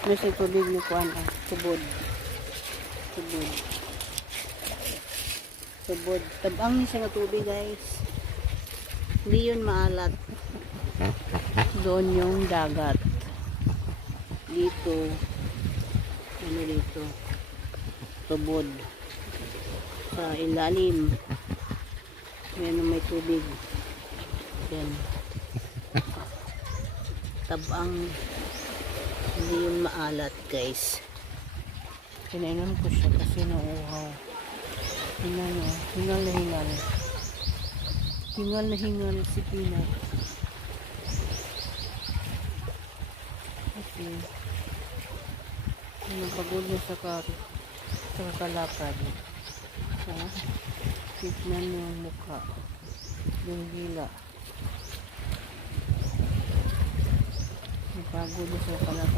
Ano sa tubig ni Kuan tubod. Tubod. Tubod. Tabang ni siya nga tubig guys. Hindi yun maalat. Doon yung dagat. Dito. Ano dito? Tubod. Sa ilalim. Yan may tubig. Yan. Tabang. Hindi yun maalat guys. Pinainom ko siya kasi nauuhaw. Hingal o. Hingal na hingal. Hingal na hingal si Peanut. Kasi pagod niya sa kakalakad. Tignan niyo yung mukha. Yung gila. Napagod niya sa kakalakad.